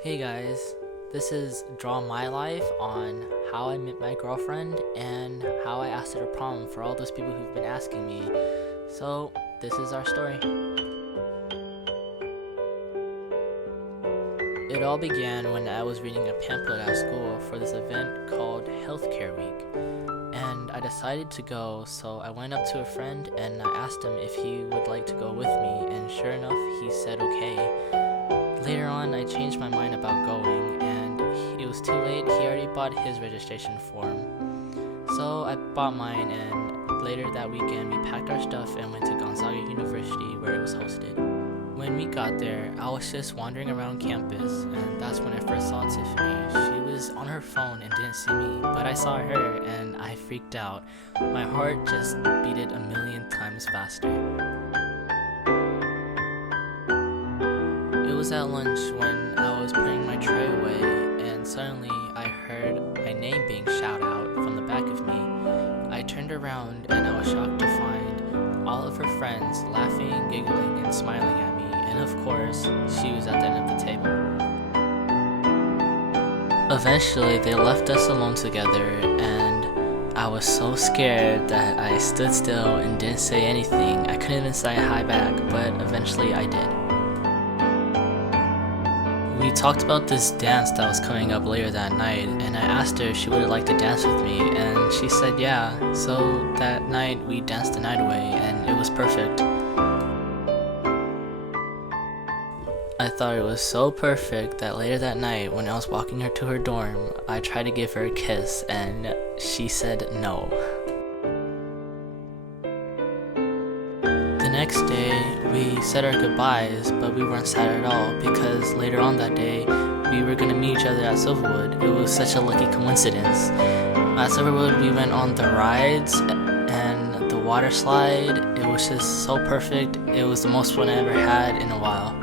Hey guys, this is Draw My Life on how I met my girlfriend and how I asked her to prom for all those people who've been asking me. So, this is our story. It all began when I was reading a pamphlet at school for this event called Healthcare Week. And I decided to go, so I went up to a friend and I asked him if he would like to go with me, and sure enough, he said okay. Later on, I changed my mind about going, and it was too late. He already bought his registration form. So I bought mine, and later that weekend, we packed our stuff and went to Gonzaga University where it was hosted. When we got there, I was just wandering around campus, and that's when I first saw Tiffany. She was on her phone and didn't see me, but I saw her, and I freaked out. My heart just beated a million times faster. It was at lunch when I was putting my tray away, and suddenly I heard my name being shouted out from the back of me. I turned around and I was shocked to find all of her friends laughing, giggling, and smiling at me, and of course, she was at the end of the table. Eventually, they left us alone together, and I was so scared that I stood still and didn't say anything. I couldn't even say hi back, but eventually I did. We talked about this dance that was coming up later that night, and I asked her if she would like to dance with me, and she said yeah. So that night we danced the night away, and it was perfect. I thought it was so perfect that later that night, when I was walking her to her dorm, I tried to give her a kiss, and she said no. The next day, we said our goodbyes, but we weren't sad at all because later on that day, we were going to meet each other at Silverwood. It was such a lucky coincidence. At Silverwood, we went on the rides and the water slide. It was just so perfect. It was the most fun I ever had in a while.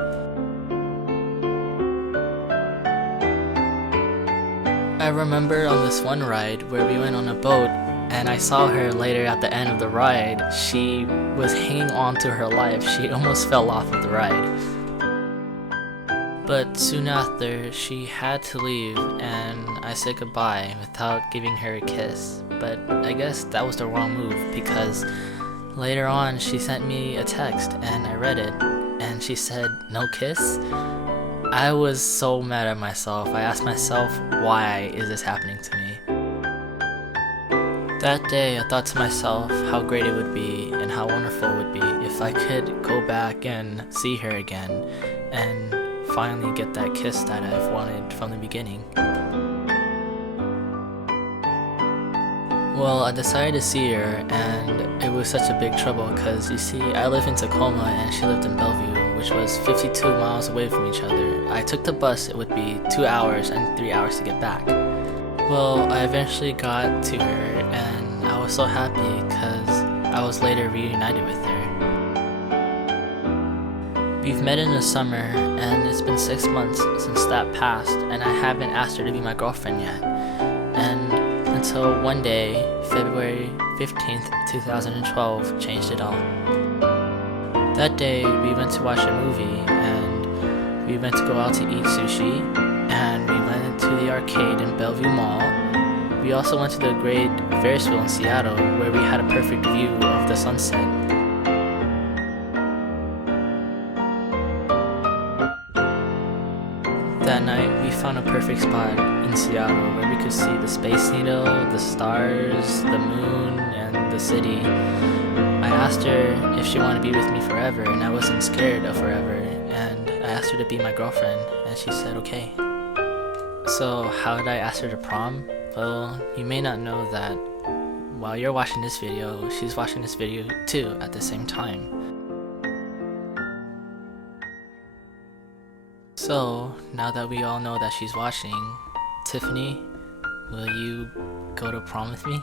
I remember on this one ride where we went on a boat, and I saw her later at the end of the ride. She was hanging on to her life. She almost fell off of the ride. But soon after, she had to leave, and I said goodbye without giving her a kiss. But I guess that was the wrong move, because later on she sent me a text and I read it, and she said, "No kiss?" I was so mad at myself. I asked myself, why is this happening to me? That day, I thought to myself how great it would be and how wonderful it would be if I could go back and see her again and finally get that kiss that I've wanted from the beginning. Well, I decided to see her, and it was such a big trouble because, you see, I live in Tacoma and she lived in Bellevue, which was 52 miles away from each other. I took the bus. It would be 2 hours and 3 hours to get back. Well, I eventually got to her, and I was so happy because I was later reunited with her. We've met in the summer, and it's been 6 months since that passed, and I haven't asked her to be my girlfriend yet. And until one day, February 15th, 2012, changed it all. That day, we went to watch a movie, and we went to go out to eat sushi, and we went to the arcade in Bellevue Mall. We also went to the great Ferris wheel in Seattle, where we had a perfect view of the sunset. That night, we found a perfect spot in Seattle where we could see the Space Needle, the stars, the moon, and the city. I asked her if she wanted to be with me forever, and I wasn't scared of forever, and I asked her to be my girlfriend, and she said okay. So how did I ask her to prom? Well, you may not know that while you're watching this video, she's watching this video too at the same time. So, now that we all know that she's watching, Tiffany, will you go to prom with me?